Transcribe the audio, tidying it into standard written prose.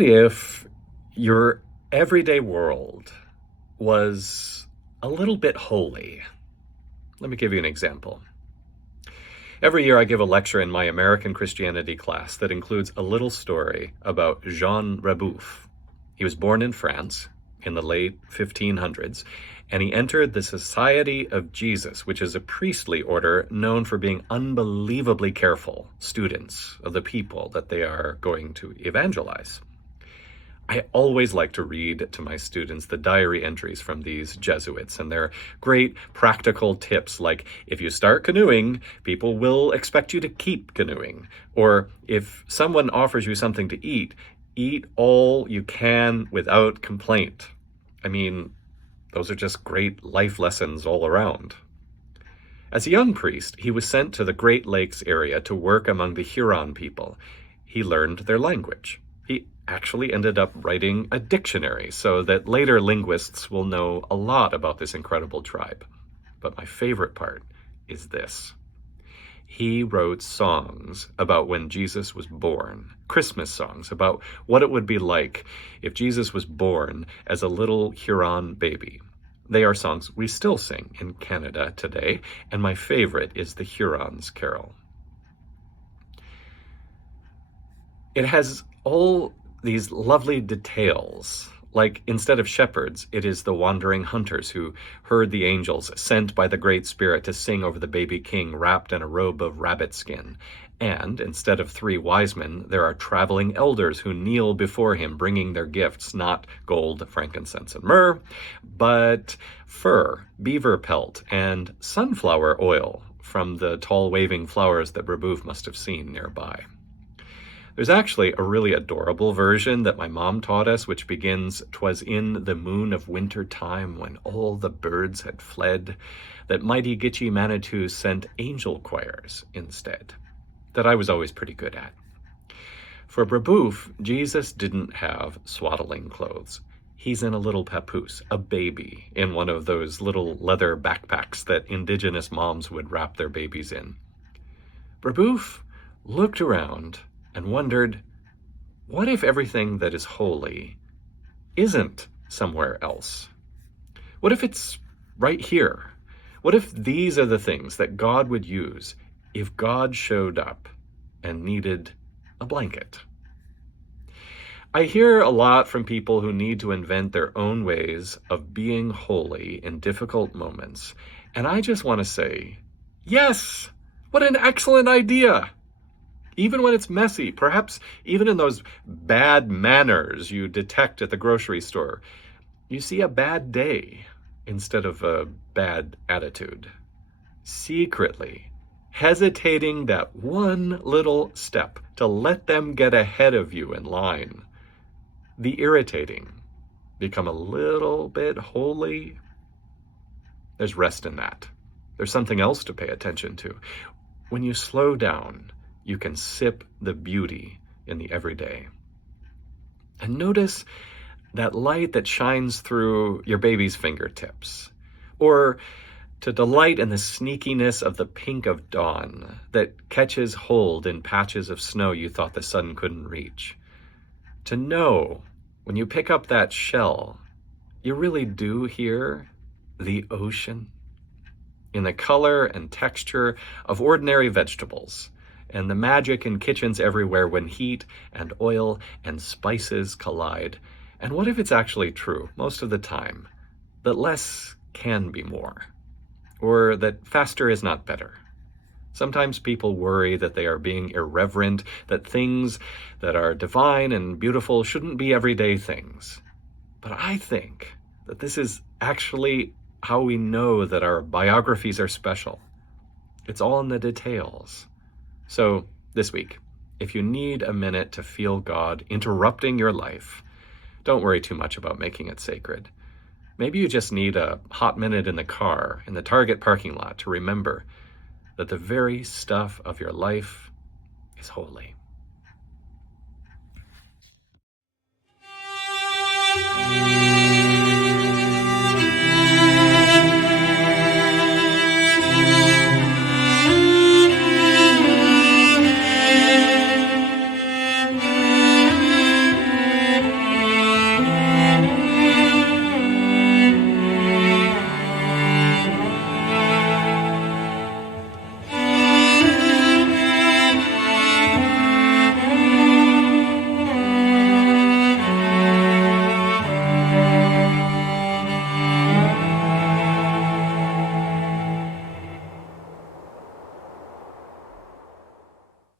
What if your everyday world was a little bit holy? Let me give you an example. Every year I give a lecture in my American Christianity class that includes a little story about Jean Brebeuf. He was born in France in the late 1500s, and he entered the Society of Jesus, which is a priestly order known for being unbelievably careful students of the people that they are going to evangelize. I always like to read to my students the diary entries from these Jesuits and their great practical tips, like if you start canoeing, people will expect you to keep canoeing. Or if someone offers you something to eat all you can without complaint. I mean, those are just great life lessons all around. As a young priest, he was sent to the Great Lakes area to work among the Huron people. He learned their language. He actually ended up writing a dictionary so that later linguists will know a lot about this incredible tribe. But my favorite part is this. He wrote songs about when Jesus was born, Christmas songs about what it would be like if Jesus was born as a little Huron baby. They are songs we still sing in Canada today, and my favorite is the Huron's Carol. It has all these lovely details, like instead of shepherds, it is the wandering hunters who heard the angels sent by the Great Spirit to sing over the baby king wrapped in a robe of rabbit skin. And instead of 3 wise men, there are traveling elders who kneel before him, bringing their gifts, not gold, frankincense, and myrrh, but fur, beaver pelt, and sunflower oil from the tall waving flowers that Brebeuf must have seen nearby. There's actually a really adorable version that my mom taught us, which begins, "'Twas in the moon of winter time when all the birds had fled, that mighty Gitche Manitou sent angel choirs instead," that I was always pretty good at. For Brebeuf, Jesus didn't have swaddling clothes. He's in a little papoose, a baby, in one of those little leather backpacks that indigenous moms would wrap their babies in. Brebeuf looked around and wondered, what if everything that is holy isn't somewhere else? What if it's right here? What if these are the things that God would use if God showed up and needed a blanket? I hear a lot from people who need to invent their own ways of being holy in difficult moments, and I just want to say, yes, what an excellent idea! Even when it's messy, perhaps even in those bad manners you detect at the grocery store, you see a bad day instead of a bad attitude. Secretly, hesitating that one little step to let them get ahead of you in line. The irritating become a little bit holy. There's rest in that. There's something else to pay attention to. When you slow down, you can sip the beauty in the everyday. And notice that light that shines through your baby's fingertips, or to delight in the sneakiness of the pink of dawn that catches hold in patches of snow you thought the sun couldn't reach. To know when you pick up that shell, you really do hear the ocean in the color and texture of ordinary vegetables, and the magic in kitchens everywhere when heat and oil and spices collide. And what if it's actually true, most of the time, that less can be more, or that faster is not better? Sometimes people worry that they are being irreverent, that things that are divine and beautiful shouldn't be everyday things. But I think that this is actually how we know that our biographies are special. It's all in the details. So this week, if you need a minute to feel God interrupting your life, don't worry too much about making it sacred. Maybe you just need a hot minute in the car, in the Target parking lot, to remember that the very stuff of your life is holy.